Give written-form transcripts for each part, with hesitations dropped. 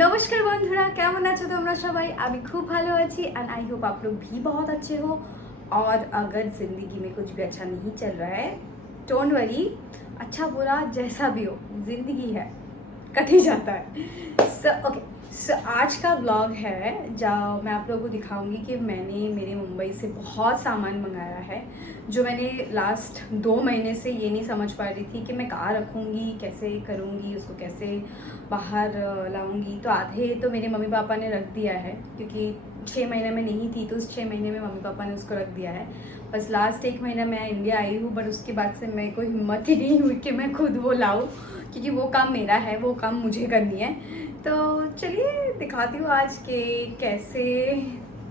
नमस्कार बंधुरा केमन आछो तोमरा सबाई। आमी खूब भालो आछि एंड आई होप आप लोग भी बहुत अच्छे हो। और अगर ज़िंदगी में कुछ भी अच्छा नहीं चल रहा है, डोंट वरी, अच्छा बुरा जैसा भी हो ज़िंदगी है, कट ही जाता है। सो आज का व्लॉग है जहाँ मैं आप लोगों को दिखाऊंगी कि मैंने मेरे मुंबई से बहुत सामान मंगाया है, जो मैंने लास्ट 2 महीने से ये नहीं समझ पा रही थी कि मैं कहाँ रखूँगी, कैसे करूँगी, उसको कैसे बाहर लाऊंगी। तो आधे तो मेरे मम्मी पापा ने रख दिया है, क्योंकि 6 महीने में नहीं थी तो उस 6 महीने में मम्मी पापा ने उसको रख दिया है। बस लास्ट 1 महीना मैं इंडिया आई हूँ, बट उसके बाद से मेरे को हिम्मत ही नहीं हुई कि मैं खुद वो लाऊँ, क्योंकि वो काम मेरा है, वो काम मुझे करनी है। तो चलिए दिखाती हूँ आज के कैसे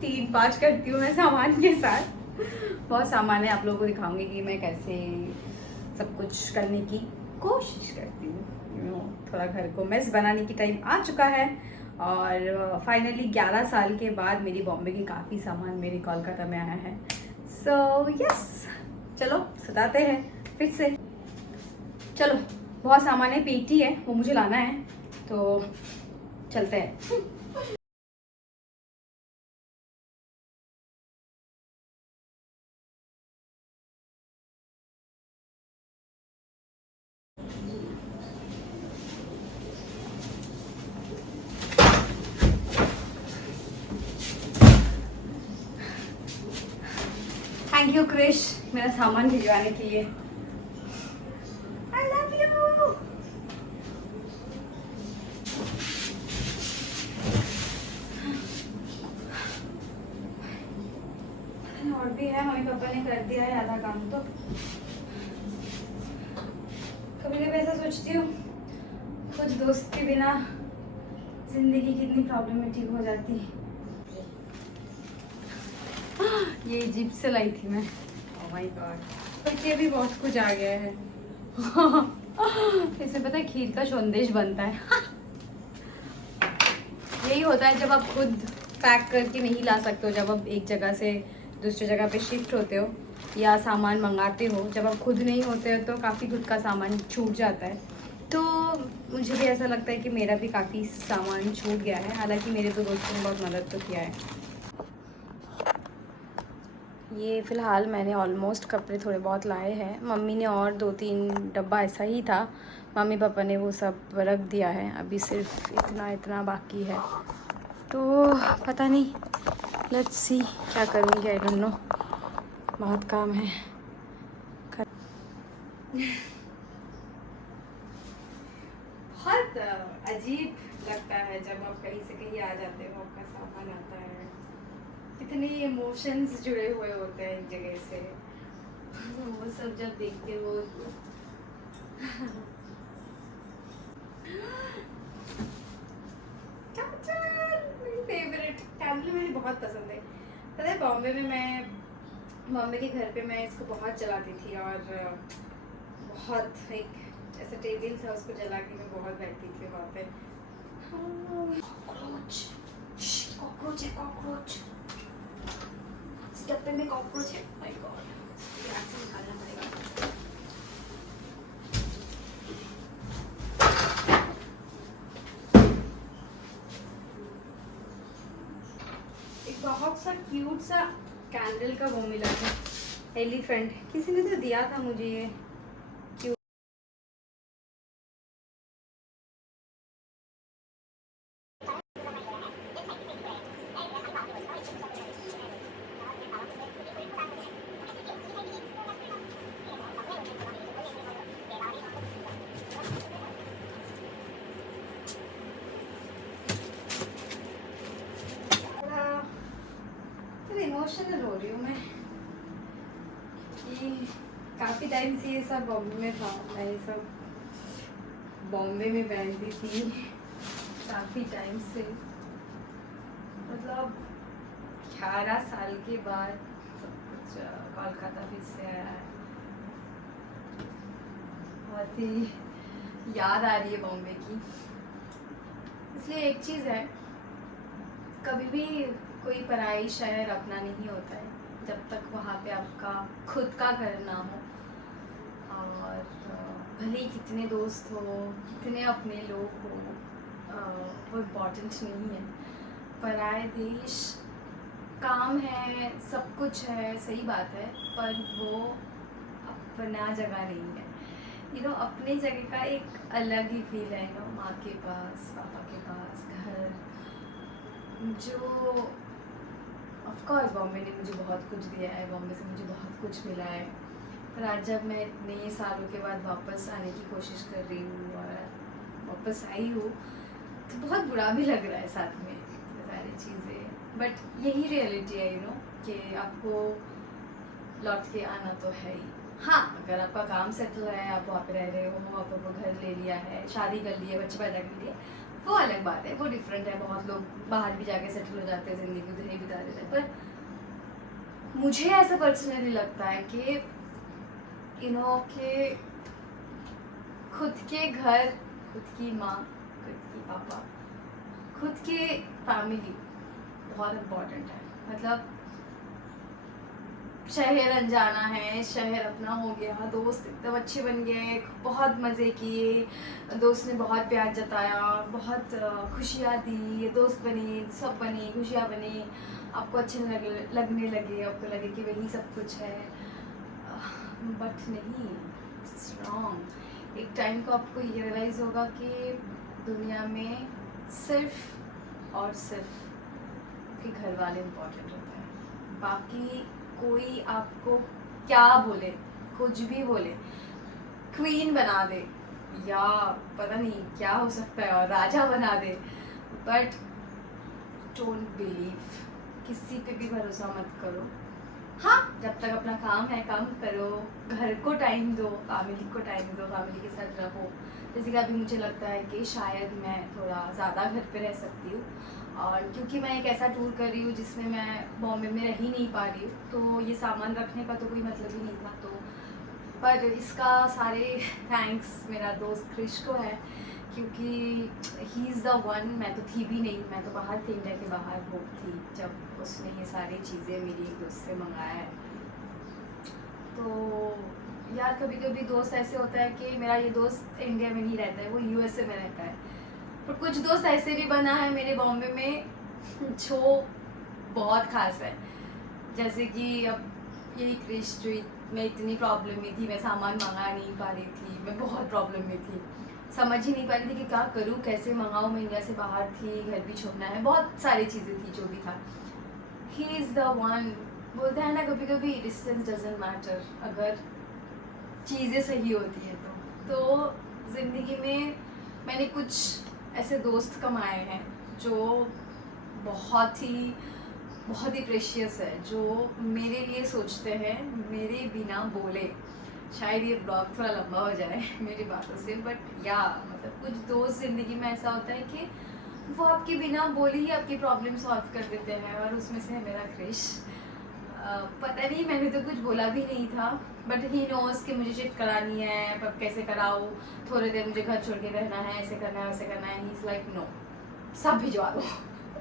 3-5 करती हूँ मैं सामान के साथ। बहुत सामान है, आप लोगों को दिखाऊंगी कि मैं कैसे सब कुछ करने की कोशिश करती हूँ। थोड़ा घर को मेस बनाने की टाइम आ चुका है। और फाइनली 11 साल के बाद मेरी बॉम्बे की काफ़ी सामान मेरी कोलकाता में आया है। सो यस, चलो सताते हैं फिर से। चलो, बहुत सामान है, पेटी है, वो मुझे लाना है, तो चलते हैं। थैंक यू क्रिश मेरा सामान भिजवाने के लिए। I love you. और भी है, मम्मी पापा ने कर दिया है आधा काम। तो कभी कभी ऐसा सोचती हूँ, कुछ दोस्त के बिना जिंदगी कितनी प्रॉब्लमेटिक हो जाती है। ये इजिप्ट से लाई थी मैं। ओह माय गॉड, बट ये भी बहुत कुछ आ गया है। इसमें पता है खीर का संदेश बनता है। यही होता है जब आप खुद पैक करके नहीं ला सकते हो, जब आप एक जगह से दूसरी जगह पे शिफ्ट होते हो या सामान मंगाते हो, जब आप खुद नहीं होते हो तो काफ़ी खुद का सामान छूट जाता है। तो मुझे भी ऐसा लगता है कि मेरा भी काफ़ी सामान छूट गया है, हालांकि मेरे तो दोस्तों ने बहुत मदद तो किया है। ये फ़िलहाल मैंने ऑलमोस्ट कपड़े थोड़े बहुत लाए हैं। मम्मी ने और 2-3 डब्बा ऐसा ही था, मम्मी पापा ने वो सब रख दिया है। अभी सिर्फ इतना इतना बाकी है, तो पता नहीं, लेट्स सी क्या करूँगी, आई डोंट नो, बहुत काम है। बहुत अजीब लगता है जब आप कहीं से कहीं आ जाते हो, आपका सामान आता है, कितने इमोशंस जुड़े हुए होते हैं एक जगह से। वो सब जब देखते हो मेरी फेवरेट कैंडल मुझे बहुत पसंद है। पता है बॉम्बे में मैं, बॉम्बे के घर पे मैं इसको बहुत जलाती थी, और बहुत एक ऐसा टेबल था, उसको जला के मैं बहुत बैठती थी वहाँ पे। कॉकरोच, कॉकरोच है, कॉकरोच इस डब्बे में, कॉकरोच है। माय गॉड, यहाँ से निकालना पड़ेगा। एक बहुत सा क्यूट सा कैंडल का वो मिला था, एलिफेंट, किसी ने तो दिया था मुझे ये। इमोशनल हो रही हूँ मैं कि काफ़ी टाइम से ये सब बॉम्बे में था, मैं ये सब बॉम्बे में पहनती थी काफ़ी टाइम से, मतलब 11 साल के बाद सब कुछ कोलकाता फिर से आया है। बहुत ही याद आ रही है बॉम्बे की। इसलिए एक चीज़ है, कभी भी कोई पराई शहर अपना नहीं होता है जब तक वहाँ पे आपका खुद का घर ना हो। और भले ही कितने दोस्त हो, कितने अपने लोग हो, वो इम्पोर्टेंट नहीं है। पराए देश काम है, सब कुछ है, सही बात है, पर वो अपना जगह नहीं है। अपनी जगह का एक अलग ही फील है। माँ के पास, पापा के पास, घर जो ऑफ कोर्स बॉम्बे ने मुझे बहुत कुछ दिया है, बॉम्बे से मुझे बहुत कुछ मिला है, पर आज जब मैं इतने सालों के बाद वापस आने की कोशिश कर रही हूँ और वापस आई हूँ, तो बहुत बुरा भी लग रहा है साथ में ये सारी चीज़ें। बट यही रियलिटी है कि आपको लौट के आना तो है ही। हाँ, अगर आपका काम सेटल है, आप वहाँ पे रह रहे हो, आप आपको घर ले लिया है, शादी कर ली है, बच्चे पैदा कर लिए, वो अलग बात है, वो डिफरेंट है। बहुत लोग बाहर भी जाके सेटल हो जाते हैं, ज़िंदगी उधर ही बिता देते हैं। पर मुझे ऐसा पर्सनली लगता है कि कि खुद के घर, खुद की माँ, खुद की पापा, खुद के फैमिली बहुत इम्पोर्टेंट है। मतलब शहर अनजाना है, शहर अपना हो गया, दोस्त एकदम अच्छे बन गए, बहुत मज़े किए, दोस्त ने बहुत प्यार जताया, बहुत खुशियाँ दी, दोस्त बनी, सब बनी, खुशियाँ बनी, आपको अच्छे लगने लगे, आपको लगे कि वही सब कुछ है। बट नहीं, इट्स रॉन्ग। एक टाइम को आपको ये रियलाइज़ होगा कि दुनिया में सिर्फ और सिर्फ आपके घर वाले इम्पोर्टेंट होते हैं। बाकी कोई आपको क्या बोले, कुछ भी बोले, क्वीन बना दे या पता नहीं क्या हो सकता है और राजा बना दे, बट डोंट बिलीव, किसी पे भी भरोसा मत करो। हाँ, जब तक अपना काम है काम करो, घर को टाइम दो, फैमिली को टाइम दो, फैमिली के साथ रहो। जैसे कि अभी मुझे लगता है कि शायद मैं थोड़ा ज़्यादा घर पे रह सकती हूँ, और क्योंकि मैं एक ऐसा टूर कर रही हूँ जिसमें मैं बॉम्बे में रह ही नहीं पा रही हूँ, तो ये सामान रखने का तो कोई मतलब ही नहीं था। तो पर इसका सारे थैंक्स मेरा दोस्त क्रिश को है, क्योंकि ही इज़ द वन। मैं तो थी भी नहीं, मैं तो बाहर थी, इंडिया के बाहर वो थी जब उसने ये सारी चीज़ें मेरी एक दोस्त से मंगाया है। तो यार कभी कभी दोस्त ऐसे होता है कि मेरा ये दोस्त इंडिया में नहीं रहता है, वो यूएसए में रहता है। पर कुछ दोस्त ऐसे भी बना है मेरे बॉम्बे में जो बहुत खास है। जैसे कि अब यही क्रिश जो मैं इतनी प्रॉब्लम में थी, मैं सामान मंगा नहीं पा रही थी, मैं बहुत प्रॉब्लम में थी, समझ ही नहीं पा रही थी कि क्या करूँ, कैसे मंगाऊँ। मैं इंडिया से बाहर थी, घर भी छोड़ना है, बहुत सारी चीज़ें थी, जो भी था। He is the one. बोलते हैं ना कभी कभी डिस्टेंस डजेंट मैटर, अगर चीज़ें सही होती हैं तो ज़िंदगी में मैंने कुछ ऐसे दोस्त कमाए हैं जो बहुत ही प्रेशियस है, जो मेरे लिए सोचते हैं मेरे बिना बोले। शायद ये ब्लॉग थोड़ा लंबा हो जाए मेरी बातों से, बट या मतलब कुछ दोस्त ज़िंदगी में ऐसा होता है कि वो आपके बिना बोले ही आपकी प्रॉब्लम सॉल्व कर देते हैं, और उसमें से है मेरा क्रिश। पता नहीं, मैंने तो कुछ बोला भी नहीं था, बट ही नोस कि मुझे शिफ्ट करानी है, अब कैसे कराओ, थोड़ी देर मुझे घर छोड़ के रहना है, ऐसे करना है वैसे करना है। ही इज़ लाइक नो, सब भिजवा दो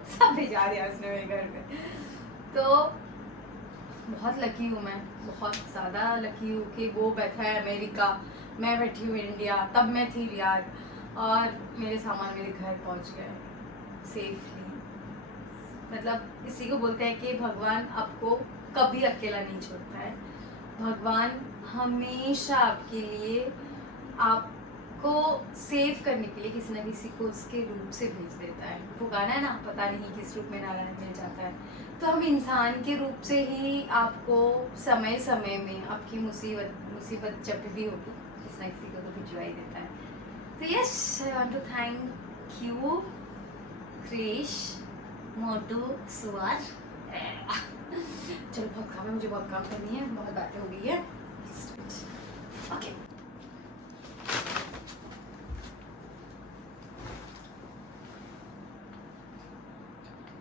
सब भिजवा दिया उसने मेरे घर में। तो बहुत लकी हूँ मैं, बहुत ज़्यादा लकी हूँ कि वो बैठा है अमेरिका, मैं बैठी हूँ इंडिया, तब मैं थी रियाद, और मेरे सामान मेरे घर पहुँच गए सेफली। मतलब इसी को बोलते हैं कि भगवान आपको कभी अकेला नहीं छोड़ता है। भगवान हमेशा आपके लिए, आपको सेव करने के लिए किसी न किसी को उसके रूप से भेज देता है। वो गाना है ना, पता नहीं किस रूप में नारायण मिल जाता है। तो हम इंसान के रूप से ही आपको समय समय में आपकी मुसीबत जब भी होगी, किसी न किसी को तो भिजवा ही देता है। तो yes, I want to thank you Krish, मोटू, सुअर। चलो बहुत काम है, मुझे बहुत काम करनी है, बहुत बातें हो गई है। ओके,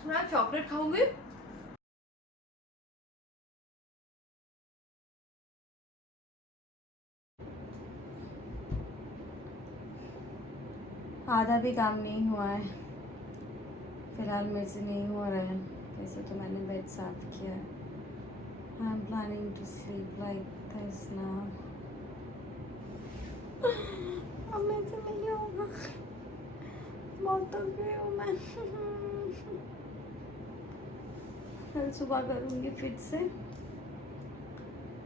मैं चॉकलेट खाऊंगी। आधा भी काम नहीं हुआ है फिलहाल, मेरे से नहीं हो रहा है। वैसे तो मैंने बेड साफ किया है। I am planning to sleep like this now. अब मेरे से नहीं होगा, बहुत थक गई हूँ मैं। कल सुबह करूँगी फिर से।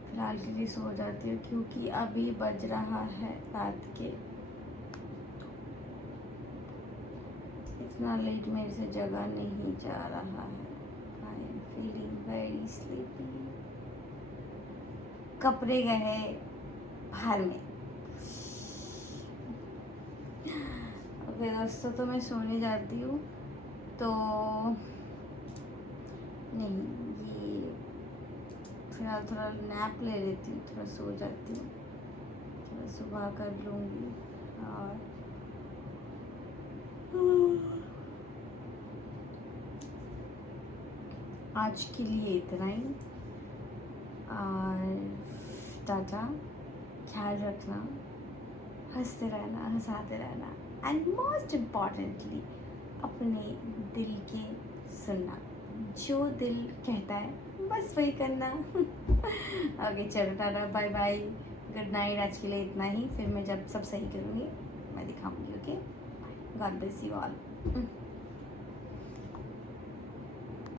फिलहाल के लिए सो जाती हूँ क्योंकि अभी बज रहा है रात के। इतना लेट मेरे से जगा नहीं जा रहा है। I am feeling very sleepy. कपड़े गए बाहर में। ओके दोस्तों, तो मैं सोने जाती हूँ। तो नहीं, ये फिलहाल थोड़ा नैप ले लेती हूँ, थोड़ा सो जाती हूँ, थोड़ा सुबह कर लूँगी। और आज के लिए इतना ही। और टाटा, ख्याल रखना, हंसते रहना, हंसाते रहना, एंड मोस्ट इम्पॉर्टेंटली अपने दिल के सुनना। जो दिल कहता है बस वही करना। ओके चलो, tata, bye bye, good night. आज के लिए इतना ही। फिर मैं जब सब सही करूँगी मैं दिखाऊँगी। Okay, God bless you all.